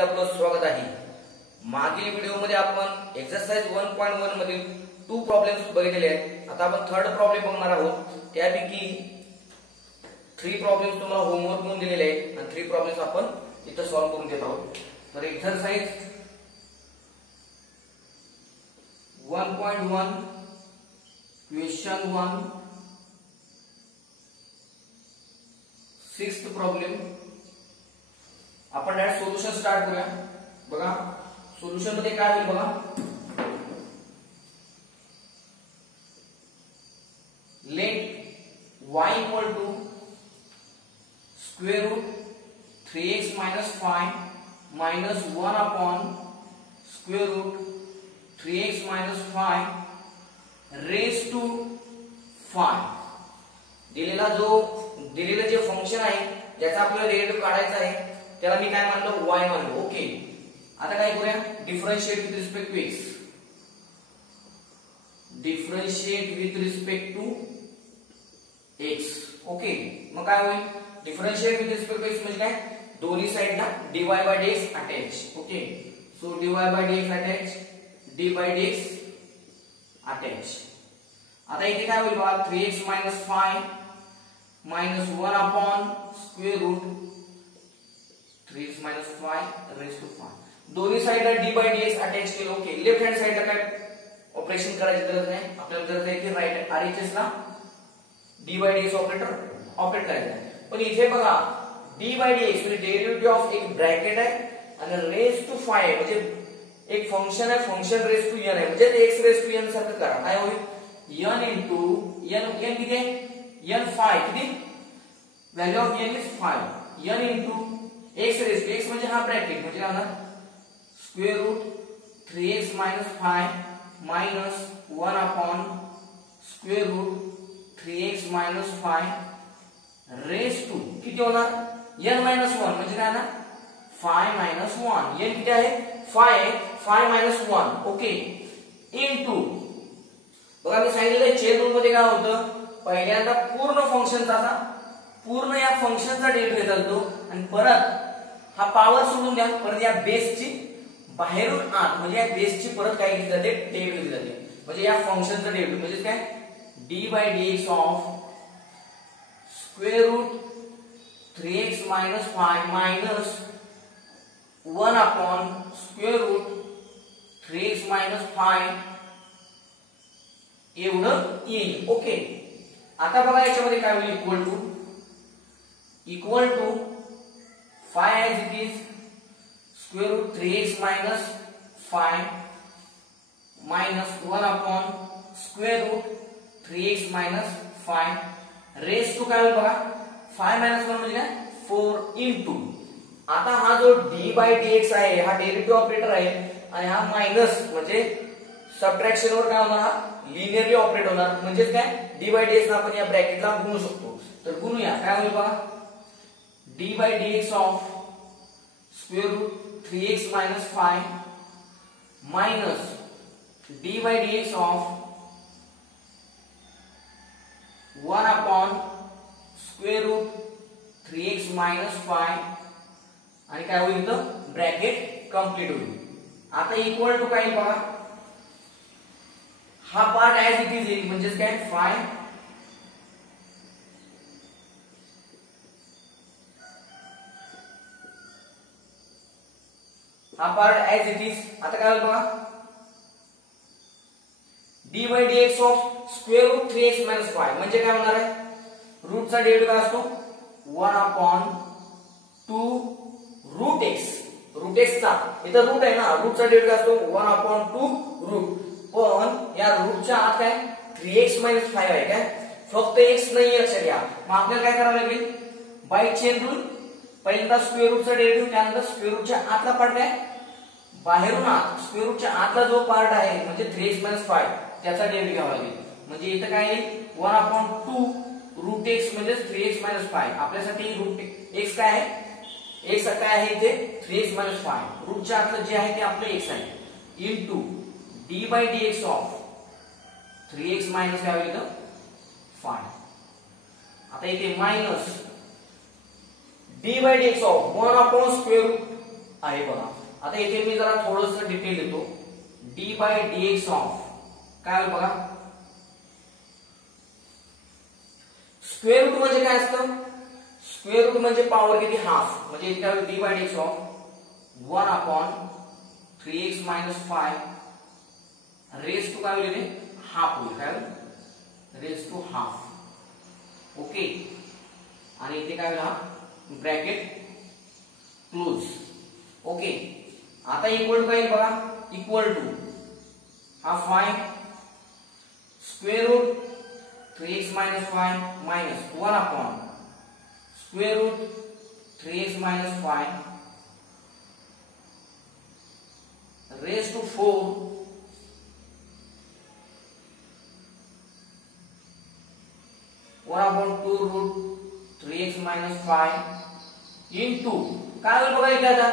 आपलं स्वागत आहे। मागील व्हिडिओमध्ये आपण एक्सरसाइज 1.1 मधील 2 प्रॉब्लेम्स बघितले आहेत। आता आपण थर्ड प्रॉब्लेम बघणार आहोत। त्यापैकी 3 प्रॉब्लेम्स तुम्हाला होमवर्क म्हणून दिलेले आहेत आणि 3 प्रॉब्लेम्स आपण इथे सॉल्व्ह करून घेत आहोत। तर एक्सरसाइज 1.1 क्वेश्चन 1 6th प्रॉब्लेम आपण डायरेक्ट सोल्युशन स्टार्ट करूया। बघा सोल्युशन मध्ये काय होईल बघा, let y equal to square root 3x minus 5 minus 1 upon square root 3x minus 5 raised to 5। दिलेला जे फंक्शन आहे ज्याचा आपल्याला डेरिव्हेटिव्ह काढायचा आहे त्याला मी काय मानलो, y मानलो। ओके, आता काय करूया, differentiate with respect to x। Differentiate with respect to x। Okay, मग काय होईल, differentiate with respect to x म्हणजे काय, दोन्ही साइडला dy by dx attach. Okay, so dy by dx attach, d by dx attach. आता इथे काय होईल बघा, 3x minus 5 minus 1 upon square root 3x minus 5 raised to 5। दोन्ही साइडला d by dx अटॅच केलं। ओके, लेफ्ट हँड साइडला काय ऑपरेशन करायची गरज नाही, आपल्याला गरज आहे की राइट RHS ला d by dx operator operate करायचं आहे। पण इथे बघा d by dx म्हणजे डेरिव्हेटिव्ह ऑफ एक ब्रॅकेट आहे आणि रेज टू 5 म्हणजे एक फंक्शन आहे, फंक्शन रेज टू n आहे म्हणजे x रेज टू n सारखं करा। काय होईल, n into n किती आहे, n 5 किती, value of n is 5, n into x raise to x म्हणजे हा ब्रॅकेट म्हणजे काय होणार, square root 3x minus 5 minus 1 upon square root 3x minus 5 raised to किती होणार, n minus 1 म्हणजे काय ना 5 minus 1, n किती आहे 5 minus 1। ओके, into बघा मी सांगितलेलं चेन रूल मध्ये काय होतं, पहिल्यांदा पूर्ण फंक्शनचा पूर्ण या फंक्शनचा डेरिव्हेटिव्ह घेतला जातो आणि परत हा पॉवर सोडून द्या, परत या बेसची बाहेरून आत म्हणजे या बेसची परत काय घेतली जाते, डेरिव्हेटिव्ह घेतली जाते। म्हणजे या फंक्शनचा डेरिव्हेटिव्ह म्हणजे काय, d by dx of square root 3x minus 5 minus 1 upon square root 3x minus 5 एवढं येईल। ओके, आता बघा याच्यामध्ये काय होईल, equal to 5 as it is square root 3x minus 5 minus 1 upon square root 3x minus 5 raised to काय होईल बघा, 5 minus 1 म्हणजे काय 4 into आता हा जो d by dx आहे हा डेरिव्हेटिव्ह ऑपरेटर आहे आणि हा मायनस म्हणजे सबट्रॅक्शन वर काय होणार, हा लिनियरली ऑपरेट होणार म्हणजे काय, d by dx ना आपण या ब्रॅकेटला गुणू शकतो। तर गुणूया, काय होईल बघा, d by dx of square root 3x minus 5 minus d by dx of 1 upon square root 3x minus 5 आणि काय होईल तर ब्रॅकेट कंप्लीट होईल। आता इक्वल टू काय बघा, हा पार्ट ऍज इट इज येईल म्हणजे काय 5 हा पार्ट ऍज इट इज। आता काय होईल बघा, d by dx of square root 3x minus 5 म्हणजे काय होणार आहे, रूटचा डेरिव्हेटिव्ह काय असतो 1 upon 2 रूट x चा, इथं रूट आहे ना, रूटचा डेरिव्हेटिव्ह असतो 1 upon 2 रूट, पण या रूटच्या आत काय 3x minus 5 आहे काय, फक्त x नाही लक्षात घ्या। मग आपल्याला काय करावं लागेल, बाय चेन रूल पहिल्यांदा स्क्वेअर रूटचा डेरिव्हेटिव्ह त्यानंतर स्क्वेअर रूटच्या आतला पार्ट आहे, बाहेरून आत स्क्वेअर रूटच्या आतला जो पार्ट आहे म्हणजे 3x minus 5 त्याचा डेरिव्हेटिव्ह घ्यावा लागेल। म्हणजे इथं काय येईल 1 upon 2 रूट x म्हणजे 3x minus 5, आपल्यासाठी रूट x काय आहे, x काय आहे इथे 3x minus 5, रूटच्या आतलं जे आहे ते आपलं x आहे, into d by dx of 3x minus काय होईल 5। आता इथे minus d by dx of 1 upon square root आहे बघा. आता इथे मी जरा थोडस डिटेल देतो. डी बाय डीएक्स ऑफ काय होईल बघा. स्क्वेअर रूट म्हणजे काय असतं. स्क्वेअर रूट म्हणजे पॉवर किती हाफ. म्हणजे इथे काय होईल d by dx of 1 upon 3x minus 5 raise to काय होईल हाफ होईल. काय होईल रेस टू हाफ. ओके. आणि इथे काय होईल हा ब्रॅकेट क्लोज. ओके. आता इक्वल टू काय येईल बघा. इक्वल टू हा 5 square root 3x minus 5 minus 1 upon square root 3x minus 5 raise to 4 1 upon 2 root 3x minus 5 into काय होईल बघा इथे आता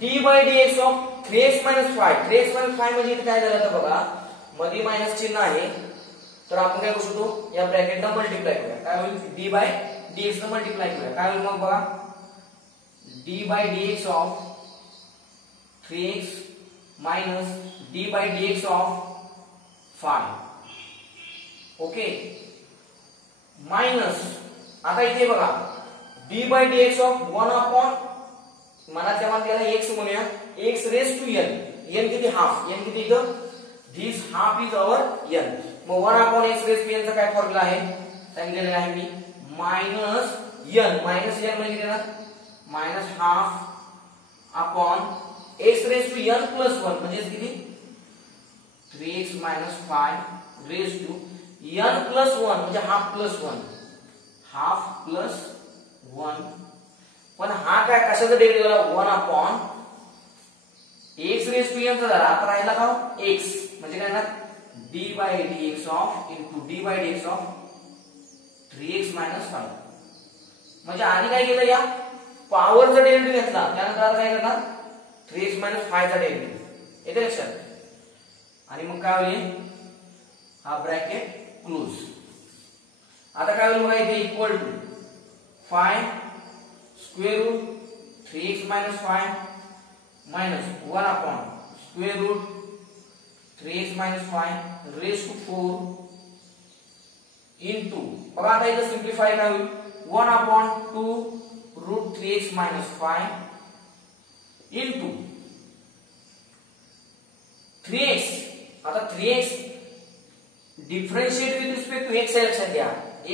d by dx of 3x minus 5. 3x minus 5 म्हणजे इथे काय झालं आता बघा मध्ये मायनस चिन्ह आहे. तर आपण काय करू शकतो या ब्रॅकेटला मल्टिप्लाय करूया. काय होईल डी बाय डीएक्स ला मल्टिप्लाय करूया. काय होईल मग बघा d by dx of 3x minus d by dx of 5. Okay. Minus आता इथे बघा d by dx of 1 upon मनाच्या मान त्याला एक्स म्हणूया. X raise to n. N किती हाफ. एन किती इथं this half is our n. मग 1 upon x raise to n चा काय फॉर्म्युला आहे सांगितलेला आहे मी. Minus n. मायनस एन म्हणजे देणार minus half upon x raise to n plus 1 म्हणजे किती 3x minus 5 raise to n plus 1 म्हणजे हाफ प्लस 1. Half plus 1. पण हा काय कशाचा डेरिव्हेटिव्ह झाला 1 upon x raise to n चा झाला. आता राहिला का x म्हणजे काय ना d by dx of into d by dx of 3x minus 5. म्हणजे आणि काय केलं या पॉवरचा डेरिव्हेटिव्ह घेतला. त्यानंतर काय करणार 3x मायनस 5 चा डेरिव्हेटिव्ह. येते लक्षात. आणि मग काय होईल हा ब्रॅकेट क्लोज. आता काय होईल बघा इथे equal to 5 square root 3x minus 5 minus 1 upon square root 3x minus 5 raise to 4 into बघा आता इथं सिम्प्लिफाय काय होईल 1 upon 2 root 3x minus 5 into 3x. आता 3x differentiate with respect to x लक्षात घ्या.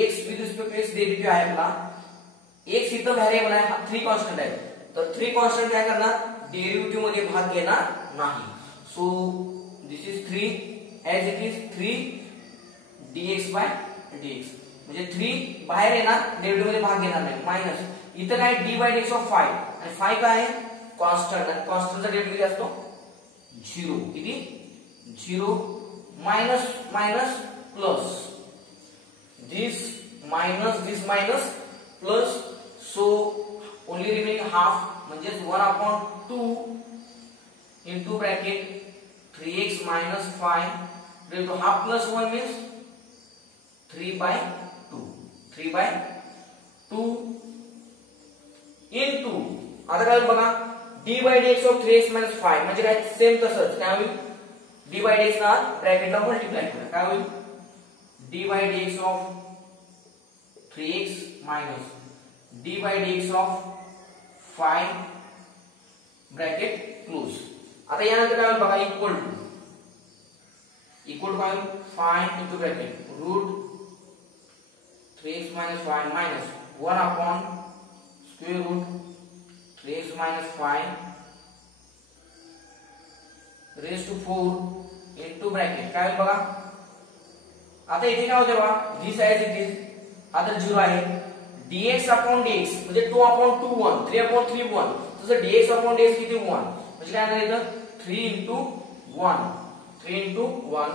x with respect to x derivative आहे आपला. x इथं व्हेरिएबल आहे 3 कॉन्स्टंट आहे. तर 3 कॉन्स्टंट काय करणार डेरिव्हेटिव्ह मध्ये भाग घेणार नाही. So this is 3 as it is 3 dx by dx म्हणजे 3 बाहेर येणार डेरिव्हेटिव्ह मध्ये भाग घेणार नाही. मायनस इथं काय d बाय dx ऑफ 5 आणि 5 काय आहे कॉन्स्टंट. आणि कॉन्स्टंटचा डेरिव्हेटिव्ह असतो 0. किती 0 minus minus plus this minus plus. So only remaining half म्हणजे 1 upon 2 into bracket 3x minus 5 raise to half plus 1 means 3 by 2. 3 by 2 इंटू आता काय बघा d by dx of 3x minus 5 म्हणजे काय सेम तसंच काय होईल d बाय dx ना ब्रॅकेटला मल्टिप्लाय करा. काय होईल d by dx of 3x minus d by dx of 5 bracket close. आता यानंतर काय होईल बघा इक्वल टू काय 5 into bracket root 3x minus 5 minus 1 upon square root 3x minus 5 raise to 4 into bracket काय बघा. आता इथे काय होते बघा दिस एज इट इज आता 0 आहे. dx अपॉन dx म्हणजे 2 अपॉन 2 1 3 अपॉन 3 1 तसं dx अपॉन dx किती 1 म्हणजे काय येणार इथं 3 into 1 3 into 1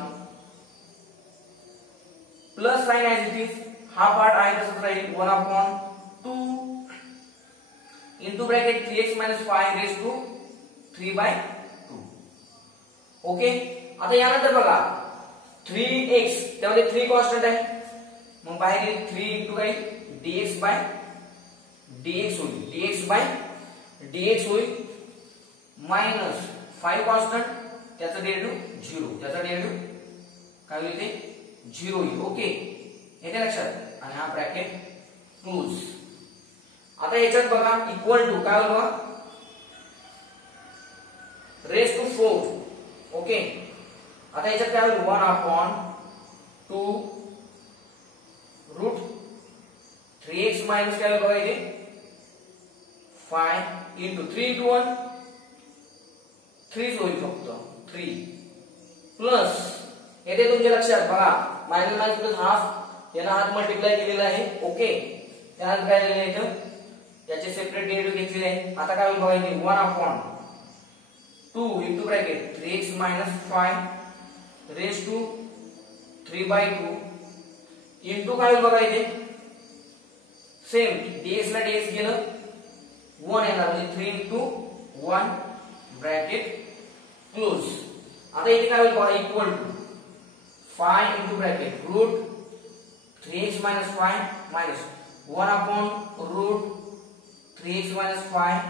plus sine as it is हा पार्ट आहे तसंच राहील 1 upon 2 into bracket 3x minus 5 raise to 3 by 2. Okay. आता यानंतर बघा 3x त्यामध्ये 3 कॉन्स्टंट आहे मग बाहेर येईल 3 इंटू काय dx बाय dx होईल. dx बाय dx होईल मायनस 5 कॉन्स्टंट, त्याचा डेरिव्हेटिव्ह 0, त्याचा डेरिव्हेटिव्ह काय होईल ते 0 येईल. ओके, येते लक्षात. आणि हा ब्रॅकेट क्लोज. आता याच्यात बघा इक्वल टू काय होईल बघा, रेज टू 4. ओके, आता याच्यात काय होईल 1/2 रूट 3x मायनस काय होईल बघा इथे 5 इंटू 3 इंटू 1 3 होईल फक्त 3 प्लस येथे तुमच्या लक्षात बघा मायनस मायनस प्लस हाफ याला हात मल्टिप्लाय केलेला आहे. ओके, त्यानंतर काय झालेलं आहे इथं याचे सेपरेट डेरिव्हेटिव्ह घेतलेले आहे. आता काय होईल बघा इथे 1/2 into bracket 3x minus 5 raise to 3/2 into काय होईल बघा इथे सेम dx ला dx गेलं 1 येणार म्हणजे 3 इंटू 1 ब्रॅकेट क्लोज. आता इथे काय होईल बघा equal to 5 into bracket root 3x minus 5 minus 1/रूट 3x मायनस 5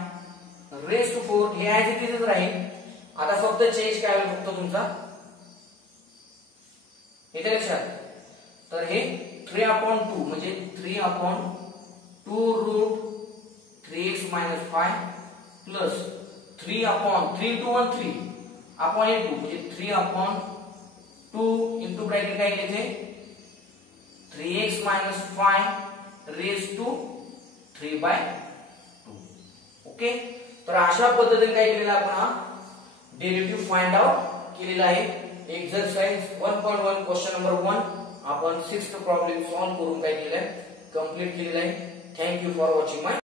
रेज टू 4 हे ऍज इट इज राहील. आता फक्त चेंज काय होईल फक्त तुमचा इथे लक्षात, तर हे 3/2 म्हणजे 3/2 root 3x minus 5 plus 3 to 1 3 upon 2 म्हणजे 3/2 इंटू ब्रॅकेट काय येते 3x minus 5 raise to 3/2. Okay, तर अशा पद्धतीने काय केलेलं आपण हा डेरिव्हेटिव्ह फाइंड आउट केलेला आहे. एक्सरसाइज 1.1 क्वेश्चन नंबर 1 आपण 6th प्रॉब्लेम सॉल्व्ह करून काय केलेला आहे कंप्लीट केलेला आहे. Thank you for watching my